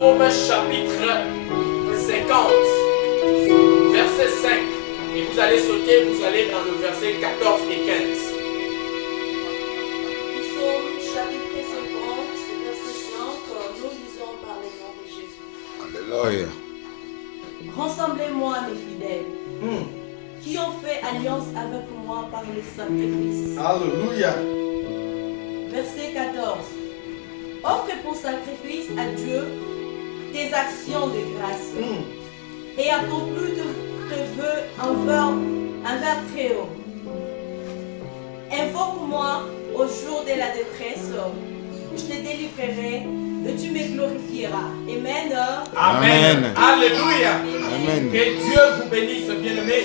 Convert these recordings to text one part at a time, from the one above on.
Psaume chapitre 50, verset 5. Et vous allez sauter, vous allez dans le verset 14 et 15. Psaume chapitre 50, verset 5, nous lisons par le nom de Jésus. Alléluia. Rassemblez-moi mes fidèles, qui ont fait alliance avec moi par le sacrifice. Alléluia. Verset 14. Offre pour sacrifice à Dieu tes actions de grâce et accomplis tes vœux envers très haut. Invoque-moi au jour de la détresse, je te délivrerai et tu me glorifieras. Amen. Amen. Alléluia. Amen. Que Dieu vous bénisse, bien-aimés.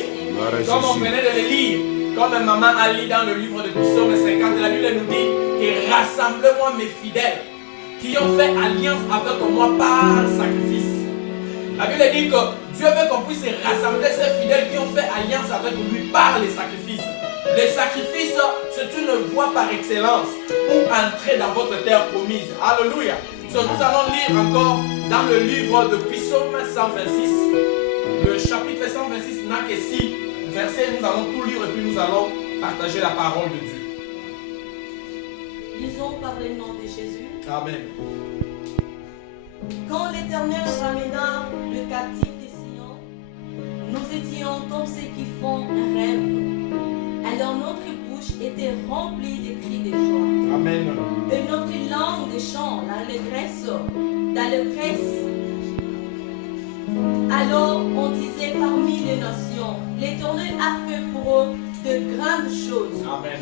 Comme on venait de le lire, comme maman a lu dans le livre de Psaume 50, la Bible nous dit que rassemble-moi mes fidèles qui ont fait alliance avec moi par sacrifice. La Bible dit que Dieu veut qu'on puisse rassembler ces fidèles qui ont fait alliance avec lui par les sacrifices. Les sacrifices, c'est une voie par excellence pour entrer dans votre terre promise. Alléluia. So, nous allons lire encore dans le livre de Psaume 126. Le chapitre 126 n'a que 6 versets. Nous allons tout lire et puis nous allons partager la parole de Dieu. Lisons par le nom de Jésus. Amen. Quand l'Éternel ramena le captif de Sion, nous étions comme ceux qui font un rêve. Alors notre bouche était remplie de cris de joie. Amen. Et notre langue de chant, d'allégresse. Alors on disait parmi les nations, l'Éternel a fait pour eux de grandes choses. Amen.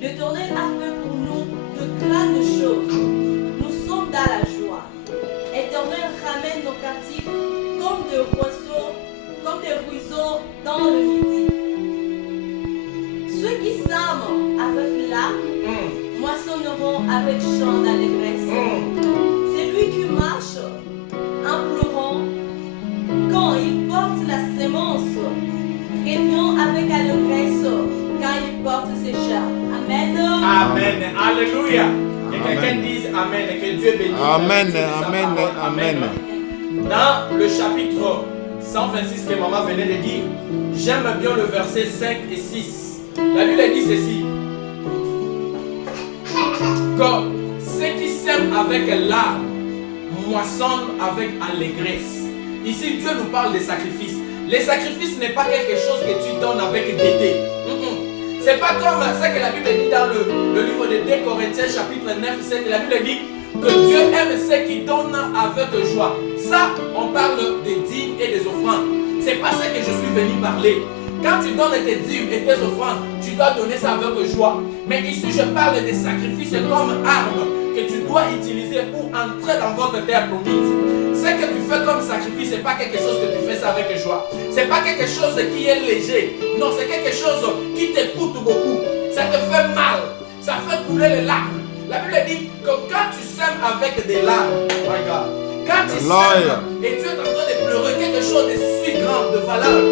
L'Éternel a fait pour nous de grandes choses. Nous sommes dans la joie. L'Éternel ramène nos captifs comme des ruisseaux dans le midi. Ceux qui sèment avec larmes moissonneront avec chant d'allégresse. C'est lui qui marche en pleurant quand il porte la sémence, revient avec allégresse quand il porte ses germes. Amen. Amen. Alléluia. Que quelqu'un dise Amen et que Dieu bénisse. Amen. Amen. Amen. Dans le chapitre 126 que maman venait de dire, j'aime bien le verset 5 et 6. La Bible dit ceci. Que ceux qui sèment avec larmes moissonnent avec allégresse. Ici, Dieu nous parle des sacrifices. Les sacrifices n'est pas quelque chose que tu donnes avec gaieté. C'est pas comme ça que la Bible dit dans le livre de 2 Corinthiens chapitre 9, 7. La Bible dit que Dieu aime ceux qui donnent avec joie. Ça, on parle des dîmes et des offrandes. C'est pas ça que je suis venu parler. Quand tu donnes tes dîmes et tes offrandes, tu dois donner ça avec joie. Mais ici, je parle des sacrifices comme armes que tu dois utiliser pour entrer dans votre terre promise. Ce que tu fais comme sacrifice, ce n'est pas quelque chose que tu fais ça avec joie. Ce n'est pas quelque chose qui est léger. Non, c'est quelque chose qui te coûte beaucoup. Ça te fait mal. Ça fait couler les larmes. La Bible dit que quand tu sèmes avec des larmes, regarde, quand tu sèmes et tu es en train de pleurer quelque chose de si grand, de valeur,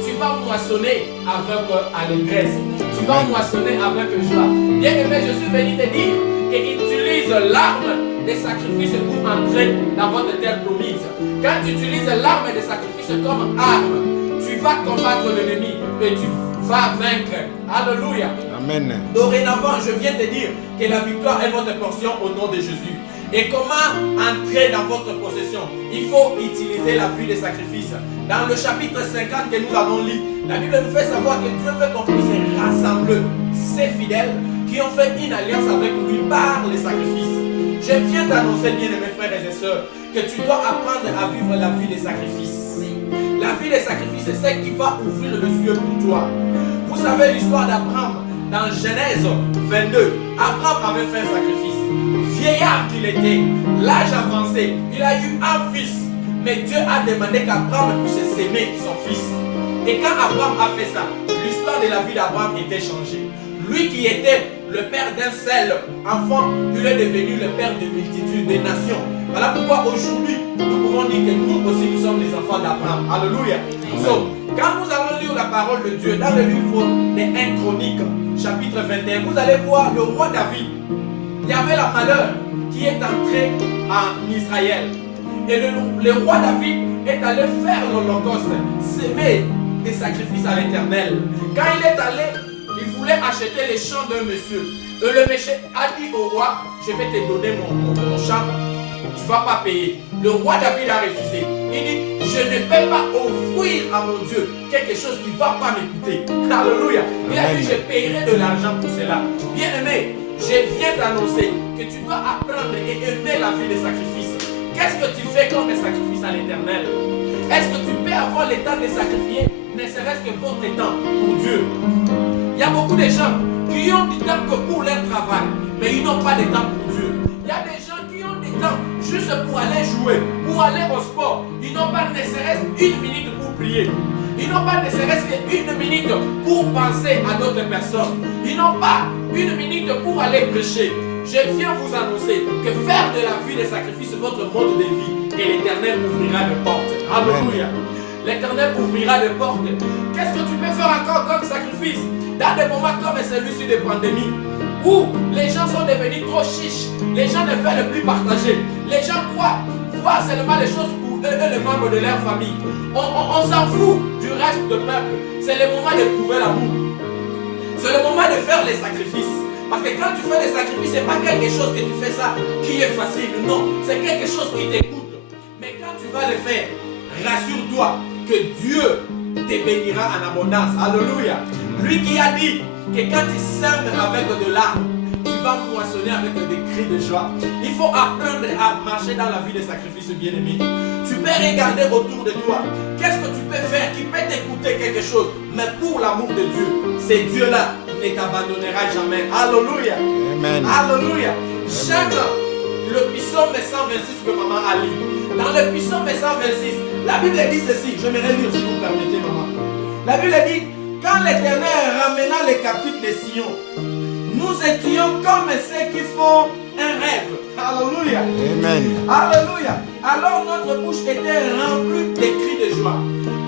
tu vas moissonner avec allégresse. Tu vas moissonner avec joie. Bien aimé, je suis venu te dire qu'il utilise l'arme des sacrifices pour entrer dans votre terre promise. Quand tu utilises l'arme des sacrifices comme arme, tu vas combattre l'ennemi et tu vas vaincre. Alléluia. Amen. Dorénavant, je viens te dire que la victoire est votre portion au nom de Jésus. Et comment entrer dans votre possession? Il faut utiliser la vue des sacrifices. Dans le chapitre 50 que nous avons lu, la Bible nous fait savoir que Dieu veut qu'on puisse rassembler ses fidèles qui ont fait une alliance avec lui par les sacrifices. Je viens t'annoncer, bien mes frères et sœurs, que tu dois apprendre à vivre la vie des sacrifices. La vie des sacrifices, c'est celle qui va ouvrir le ciel pour toi. Vous savez l'histoire d'Abraham dans Genèse 22. Abraham avait fait un sacrifice. Vieillard qu'il était, l'âge avancé, il a eu un fils. Mais Dieu a demandé qu'Abraham puisse s'aimer son fils. Et quand Abraham a fait ça, l'histoire de la vie d'Abraham était changée. Lui qui était le père d'un seul enfant, il est devenu le père de multitudes, des nations. Voilà pourquoi aujourd'hui, nous pouvons dire que nous aussi, nous sommes les enfants d'Abraham. Alléluia. So, quand nous allons lire la parole de Dieu dans le livre des 1 Chroniques, chapitre 21, vous allez voir le roi David. Il y avait la malheur qui est entrée en Israël. Et le roi David est allé faire l'holocauste, s'aimer des sacrifices à l'Éternel. Quand il est allé, il voulait acheter les champs d'un monsieur. Et le monsieur a dit au roi, je vais te donner mon champ, tu ne vas pas payer. Le roi David a refusé. Il dit, je ne peux pas offrir à mon Dieu quelque chose qui ne va pas m'écouter. Alléluia. Il a dit, je paierai de l'argent pour cela. Bien-aimé, je viens t'annoncer que tu dois apprendre et aimer la vie des sacrifices. Qu'est-ce que tu fais comme des sacrifices à l'Éternel? Est-ce que tu peux avoir le temps de sacrifier, ne serait-ce que votre temps pour Dieu? Il y a beaucoup de gens qui ont du temps que pour leur travail, mais ils n'ont pas de temps pour Dieu. Il y a des gens qui ont du temps juste pour aller jouer, pour aller au sport. Ils n'ont pas ne serait-ce qu'une minute pour prier. Ils n'ont pas ne serait-ce qu'une minute pour penser à d'autres personnes. Ils n'ont pas une minute pour aller prêcher. Je viens vous annoncer que faire de la vie des sacrifices votre mode de vie et l'Éternel ouvrira des portes. Alléluia. L'Éternel ouvrira des portes. Qu'est-ce que tu peux faire encore comme sacrifice dans des moments comme celui-ci de pandémie où les gens sont devenus trop chiches, les gens ne veulent plus partager, les gens croient voir seulement les choses pour eux et les membres de leur famille. On s'en fout du reste du peuple. C'est le moment de prouver l'amour. C'est le moment de faire les sacrifices. Parce que quand tu fais des sacrifices, ce n'est pas quelque chose que tu fais ça qui est facile. Non, c'est quelque chose qui t'écoute. Mais quand tu vas le faire, rassure-toi que Dieu te bénira en abondance. Alléluia. Lui qui a dit que quand tu sèmes avec de larmes, tu vas moissonner avec des cris de joie. Il faut apprendre à marcher dans la vie des sacrifices bien-aimés. Tu peux regarder autour de toi. Qu'est-ce que tu peux faire qui peut t'écouter quelque chose? Mais pour l'amour de Dieu, c'est Dieu-là ne t'abandonnera jamais. Alléluia. Amen. Alléluia. Chaque le psaume 126 que maman a lu. Dans le psaume 126, la Bible dit ceci. Je vais relire si vous permettez, maman. La Bible dit, quand l'Éternel ramena les captifs de Sion, nous étions comme ceux qui font un rêve. Alléluia. Amen. Alléluia. Alors notre bouche était remplie de cris de joie.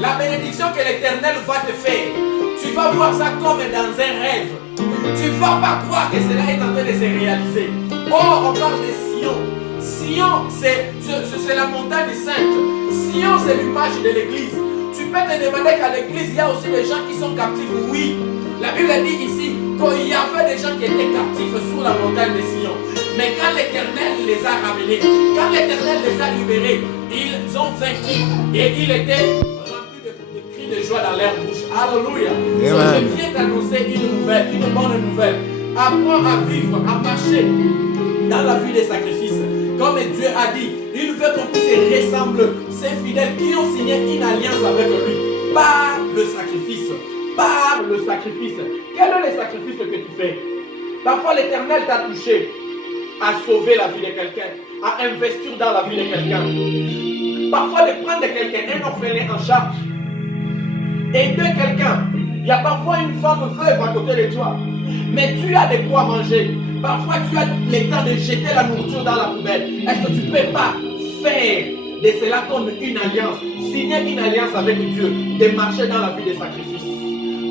La bénédiction que l'Éternel va te faire, tu vas voir ça comme dans un rêve. Tu ne vas pas croire que cela est en train de se réaliser. Oh, on parle de Sion. Sion, c'est la montagne sainte. Sion, c'est l'image de l'église. Tu peux te demander qu'à l'église, il y a aussi des gens qui sont captifs. Oui. La Bible dit ici qu'il y avait des gens qui étaient captifs sur la montagne de Sion. Mais quand l'Éternel les a ramenés, quand l'Éternel les a libérés, ils ont vaincu. Et il était rempli de cris de joie dans leur bouche. Alléluia. Je viens d'annoncer une nouvelle, une bonne nouvelle. Apprends à vivre, à marcher dans la vie des sacrifices. Comme Dieu a dit, il veut qu'on puisse ressembler ces fidèles qui ont signé une alliance avec lui par le sacrifice. Par le sacrifice. Quel est le sacrifice que tu fais? Parfois l'Éternel t'a touché à sauver la vie de quelqu'un, à investir dans la vie de quelqu'un. Parfois de prendre quelqu'un, un orphelin en charge, aider quelqu'un. Il y a parfois une femme veuve à côté de toi, mais tu as de quoi manger. Parfois tu as le temps de jeter la nourriture dans la poubelle. Est-ce que tu ne peux pas faire de cela comme une alliance, signer une alliance avec Dieu, de marcher dans la vie des sacrifices?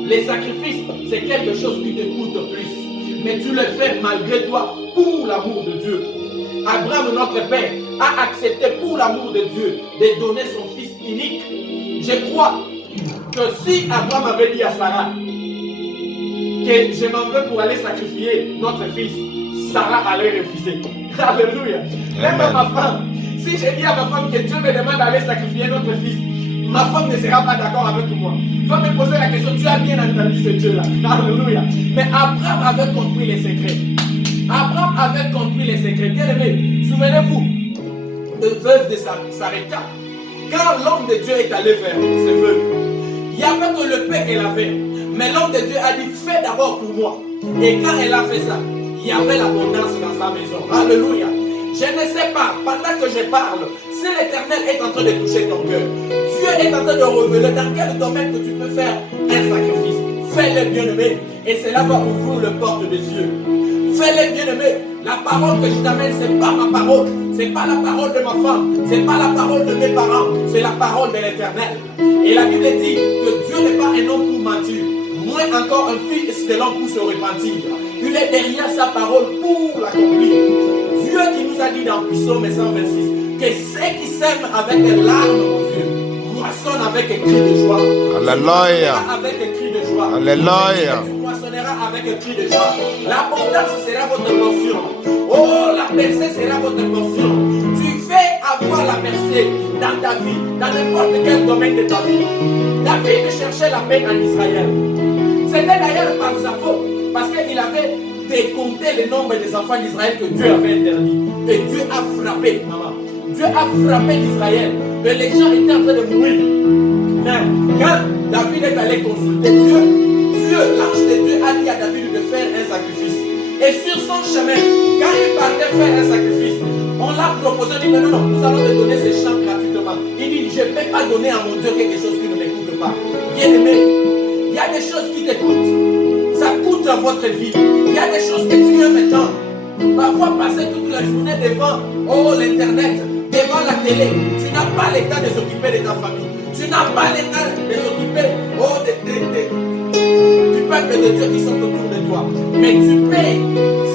Les sacrifices, c'est quelque chose qui te coûte plus, mais tu le fais malgré toi pour l'amour de Dieu. Abraham, notre Père, a accepté pour l'amour de Dieu de donner son fils unique. Je crois que si Abraham avait dit à Sarah que je m'en veux pour aller sacrifier notre fils, Sarah allait refuser. Alléluia. Même à ma femme, si je dis à ma femme que Dieu me demande d'aller sacrifier notre fils, ma femme ne sera pas d'accord avec moi. Il va me poser la question, tu as bien entendu ce Dieu-là. Alléluia. Mais Abraham avait compris les secrets. Abraham avait compris les secrets. Bien aimé, souvenez-vous de veuve de Sarepta. Quand l'homme de Dieu est allé vers ses veuves, il n'y avait que le pain qu'elle avait. Mais l'homme de Dieu a dit, fais d'abord pour moi. Et quand elle a fait ça, il y avait l'abondance dans sa maison. Alléluia. Je ne sais pas, pendant que je parle, si l'Éternel est en train de toucher ton cœur, Dieu est en train de révéler dans quel domaine que tu peux faire un sacrifice. Fais-le bien-aimé, et cela va ouvrir le porte des cieux. Fais-le bien-aimé. La parole que je t'amène, ce n'est pas ma parole. Ce n'est pas la parole de ma femme. Ce n'est pas la parole de mes parents. C'est la parole de l'Éternel. Et la Bible dit que Dieu n'est pas un homme pour mentir. Moins encore un fils de l'homme pour se repentir. Il est derrière sa parole pour l'accomplir. Dieu qui nous a dit dans Psaume 126 que ceux qui sème avec des larmes, mon Dieu, moissonne avec un cri de joie. Alléluia. Avec un cri de joie. Alléluia. Tu moissonneras avec un cri de joie. L'abondance sera votre portion. Oh, la percée sera votre portion. Tu fais avoir la percée dans ta vie, dans n'importe quel domaine de ta vie. David cherchait la paix en Israël. C'était d'ailleurs par sa faute, parce qu'il avait décompté le nombre des enfants d'Israël que Dieu avait interdit. Et Dieu a frappé, maman. Dieu a frappé d'Israël. Et les gens étaient en train de mourir. Mais quand David est allé consulter Dieu, l'ange de Dieu a dit à David de faire un sacrifice. Et sur son chemin, quand il partait faire un sacrifice, on l'a proposé, il dit non, nous allons te donner ces champs gratuitement. Il dit, je ne peux pas donner à mon Dieu quelque chose qui ne m'écoute pas. Bien aimé, il y a des choses qui t'écoutent. Ça coûte à votre vie. Il y a des choses que tu aimes tant. Parfois, passer toute la journée devant l'internet, devant la télé, tu n'as pas le temps de s'occuper de ta famille. Tu n'as pas le temps de s'occuper du peuple de Dieu qui sont autour de toi. Mais tu peux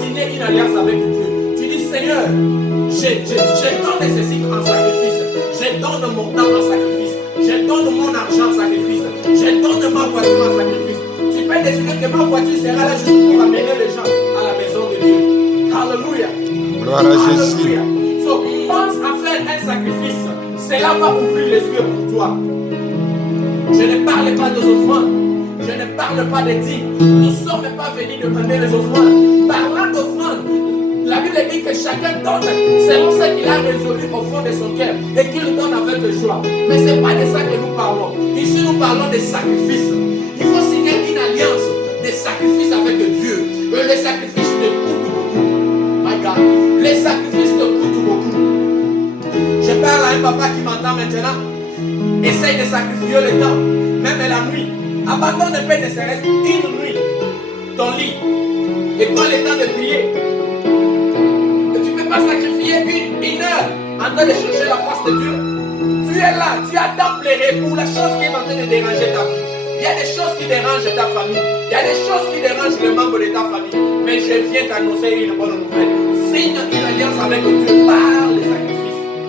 signer une alliance avec Dieu. Tu dis, Seigneur, je donne ceci en sacrifice. Je donne mon temps en sacrifice. Je donne mon argent en sacrifice. Je donne ma voiture en sacrifice. Tu peux décider que ma voiture sera là juste pour amener les gens à la maison de Dieu. Alléluia. Gloire à Jésus. So, pense à faire un sacrifice. Cela va ouvrir les yeux pour toi. Je ne parle pas des offrandes. Je ne parle pas des dîmes. Nous ne sommes pas venus demander les offrandes. Parlant d'offrandes, la Bible dit que chacun donne selon ce qu'il a résolu au fond de son cœur et qu'il donne avec joie. Mais ce n'est pas de ça que nous parlons. Ici, nous parlons de sacrifices. Il faut signer une alliance de sacrifices avec Dieu. Et les sacrifices te coûtent beaucoup. My God. Les sacrifices te coûtent beaucoup. Je parle à un papa qui m'entend maintenant. Essaye de sacrifier le temps, même la nuit. Abandonne un peu ne serait-ce une nuit, ton lit, et prends le temps de prier. Et tu ne peux pas sacrifier une heure en train de chercher la face de Dieu. Tu es là, tu as tant pleuré pour la chose qui est en train de déranger ta vie. Il y a des choses qui dérangent ta famille. Il y a des choses qui dérangent les membres de ta famille. Mais je viens t'annoncer une bonne nouvelle. Signe une alliance avec Dieu par les sacrifices.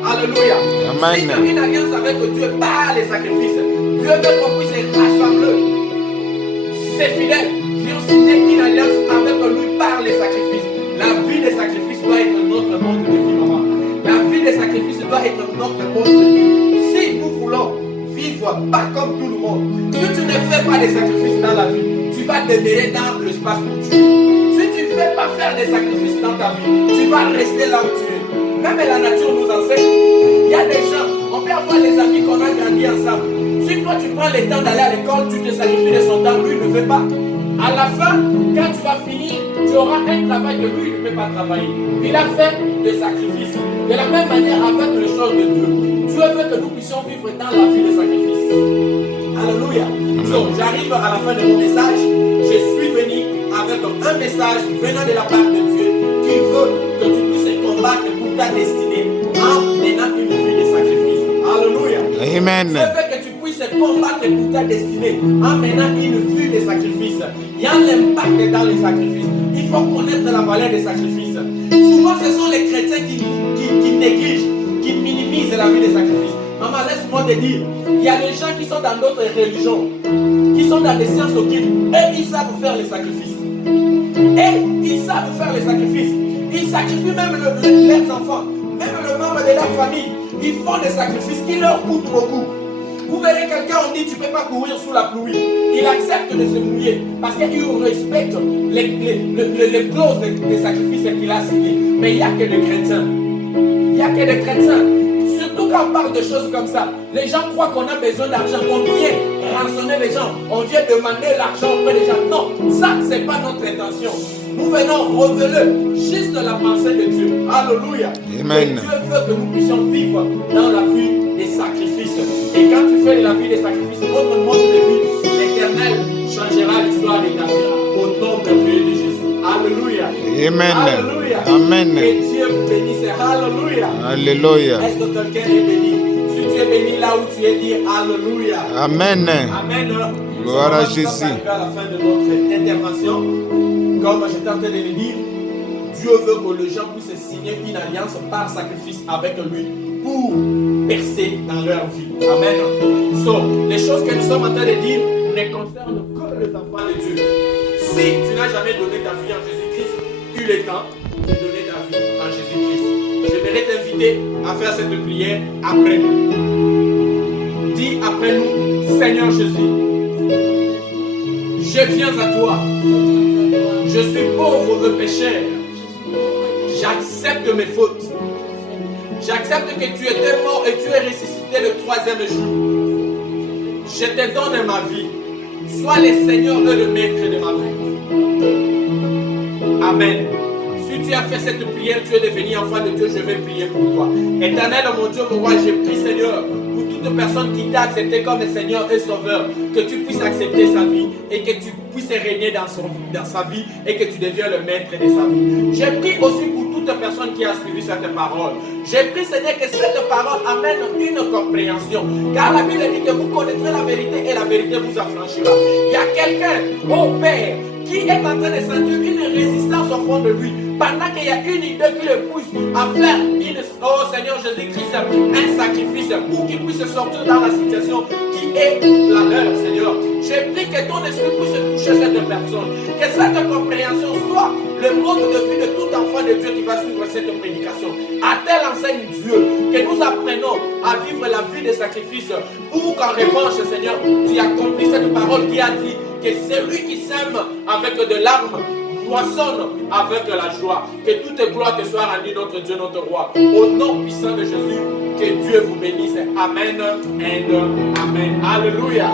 Alléluia. Amen. Signe une alliance avec Dieu par les sacrifices. Dieu veut qu'on puisse rassembler ses fidèles qui ont signé une alliance avec lui par les sacrifices. La vie des sacrifices doit être notre mode de vie, maman. La vie des sacrifices doit être notre mode de vie. Si nous voulons vivre pas comme tout le monde, si tu ne fais pas des sacrifices dans la vie, tu vas demeurer dans l'espace où tu es. Si tu ne fais pas faire des sacrifices dans ta vie, tu vas rester là où tu es. Même la nature nous enseigne. Il y a des gens, on peut avoir des amis qu'on a grandi ensemble. Si toi tu prends le temps d'aller à l'école, tu te sacrifies de son temps, lui ne veut pas. À la fin, quand tu vas finir, tu auras un travail que lui ne peut pas travailler. Il a fait des sacrifices. De la même manière avec les choses de Dieu. Dieu veut que nous puissions vivre dans la vie des sacrifices. Alléluia. Donc j'arrive à la fin de mon message. Je suis venu avec un message venant de la part de Dieu qui veut que tu puisses combattre pour ta destinée en menant une vie de sacrifice. Alléluia. Amen. Dieu veut que tu puisses combattre pour ta destinée en menant une vie de sacrifice. Il y a l'impact dans les sacrifices. Il faut connaître la valeur des sacrifices. Souvent, ce sont les chrétiens qui négligent, qui minimisent la vie des sacrifices. Maman, laisse-moi te dire, il y a des gens qui sont dans d'autres religions, qui sont dans des sciences occultes, et ils savent faire les sacrifices. Et ils savent faire les sacrifices. Ils sacrifient même leurs enfants, même le membre de leur famille. Ils font des sacrifices qui leur coûtent beaucoup. Vous verrez quelqu'un, on dit tu ne peux pas courir sous la pluie. Il accepte de se mouiller parce qu'il respecte les clauses des sacrifices qu'il a signées. Mais il n'y a que des chrétiens. Il n'y a que des chrétiens. Surtout quand on parle de choses comme ça, les gens croient qu'on a besoin d'argent, qu'on vient rançonner les gens, on vient demander l'argent auprès des gens. Non, ça, ce n'est pas notre intention. Nous venons révéler juste la pensée de Dieu. Alléluia. Amen. Et Dieu veut que nous puissions vivre dans la vie des sacrifices. Et quand tu fais la vie des sacrifices, votre mode de vie, l'Éternel changera l'histoire de ta vie au nom merveilleux de Jésus. Alléluia. Amen. Alléluia. Amen. Et Dieu vous bénisse. Alléluia. Alléluia. Est-ce que quelqu'un est béni? Si tu es béni là où tu es, dis Alléluia. Amen. Amen. Gloire à Nous sommes Jésus. arrivés à la fin de notre intervention. Comme j'étais en train de le dire, Dieu veut que les gens puissent signer une alliance par sacrifice avec lui pour percer dans leur vie. Amen. So, les choses que nous sommes en train de dire ne concernent que les enfants de Dieu. Si tu n'as jamais donné ta vie en Jésus-Christ, il est temps de donner ta vie en Jésus-Christ. J'aimerais t'inviter à faire cette prière après nous. Dis après nous, Seigneur Jésus, je viens à toi. Je suis pauvre et pécheur. J'accepte mes fautes. J'accepte que tu étais mort et tu es ressuscité le 3e jour. Je te donne ma vie. Sois le Seigneur et le maître de ma vie. Amen. Si tu as fait cette prière, tu es devenu enfant de Dieu, je vais prier pour toi. Éternel, mon Dieu, mon roi, je prie, Seigneur, pour toute personne qui t'a accepté comme Seigneur et Sauveur, que tu puisses accepter sa vie et que tu puisses régner dans sa vie et que tu deviens le maître de sa vie. Je prie aussi pour toute personne qui a suivi cette parole. Je prie, Seigneur, que cette parole amène une compréhension. Car la Bible dit que vous connaîtrez la vérité et la vérité vous affranchira. Il y a quelqu'un, oh Père, qui est en train de sentir une résistance au fond de lui. Pendant qu'il y a une idée qui le pousse à faire oh Seigneur Jésus-Christ, un sacrifice pour qu'il puisse sortir dans la situation qui est la leur, Seigneur. Je prie que ton esprit puisse toucher cette personne. Que cette compréhension soit le mode de vie de tout enfant de Dieu qui va suivre cette prédication. À tel enseigne Dieu que nous apprenons à vivre la vie de sacrifice pour qu'en revanche, Seigneur, tu accomplisses cette parole qui a dit que celui qui sème avec de larmes moissonne avec la joie. Que toute gloire te soit rendue, notre Dieu, notre roi. Au nom puissant de Jésus, que Dieu vous bénisse. Amen and amen. Alléluia.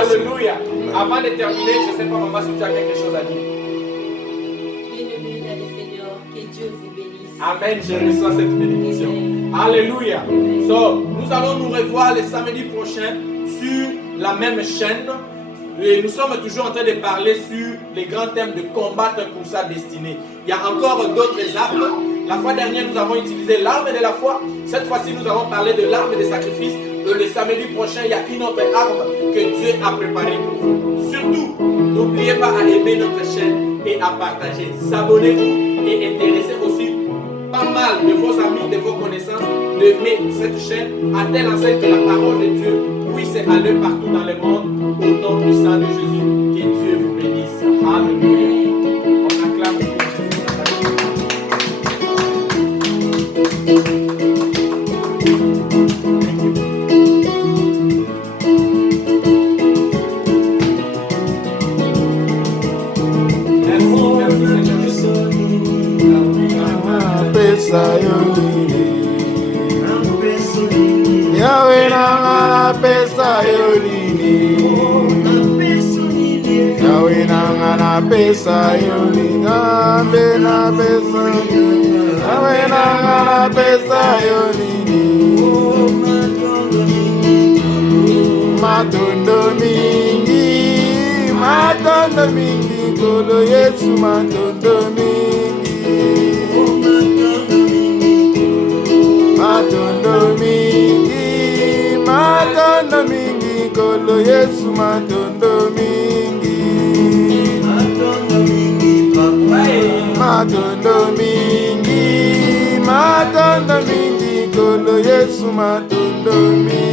Alléluia. Avant de terminer, je ne sais pas, maman, si tu as quelque chose à dire. Bien-aimé dans le Seigneur, que Dieu vous bénisse. Amen, je reçois cette bénédiction. Alléluia. So, nous allons nous revoir le samedi prochain sur la même chaîne. Et nous sommes toujours en train de parler sur les grands thèmes de combattre pour sa destinée. Il y a encore d'autres armes. La fois dernière, nous avons utilisé l'arme de la foi. Cette fois-ci, nous allons parler de l'arme des sacrifices. Et le samedi prochain, il y a une autre arme que Dieu a préparée pour vous. Surtout, n'oubliez pas à aimer notre chaîne et à partager. Abonnez-vous et intéressez aussi pas mal de vos amis, de vos connaissances, d'aimer cette chaîne à telle enseigne que la parole de Dieu puisse aller partout dans le monde. Au nom puissant de Jésus, que Dieu vous bénisse. Alléluia. On acclame pour Jésus. Yahweh nanga pesa yolini, Yahweh nanga pesa yolini, Yahweh nanga pesa yolini, Yahweh nanga pesa yolini, matondo mingi, kolo Yesu matondo mingi, matondo mingi, kolo Yesu matondo mingi, matondo mingi, kolo Yesu matondo mingi.